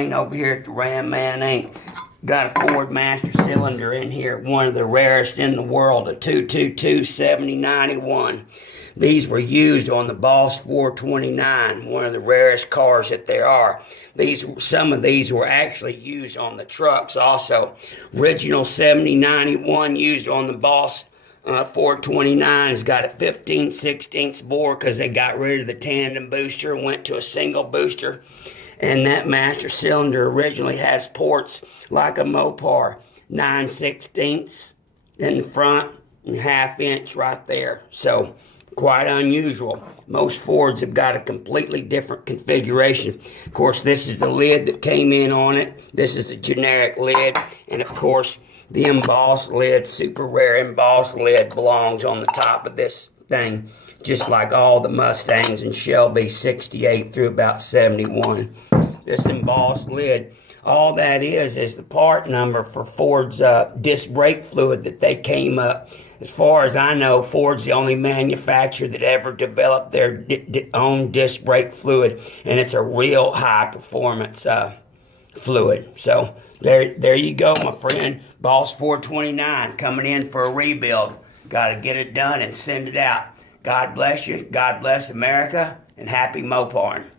Wayne over here at the Ram Man Inc. Got a Ford Master Cylinder in here, one of the rarest in the world, a 222-7091. These were used on the Boss 429, one of the rarest cars that there are. Some of these were actually used on the trucks also. Original 7091 used on the Boss 429 has got a 15/16 bore because they got rid of the tandem booster and went to a single booster. And that Master Cylinder originally has ports like a Mopar, 9/16 in the front and 1/2 inch right there. So quite unusual. Most Fords have got a completely different configuration. Of course, this is the lid that came in on it. This is a generic lid. And of course, the embossed lid, super rare embossed lid, belongs on the top of this thing, just like all the Mustangs and Shelby 68 through about 71. This embossed lid, all that is the part number for Ford's disc brake fluid that they came up. As far as I know, Ford's the only manufacturer that ever developed their own disc brake fluid, and it's a real high performance fluid. So there you go, my friend. Boss 429 coming in for a rebuild. Got to get it done and send it out. God bless you. God bless America, and happy Moparing.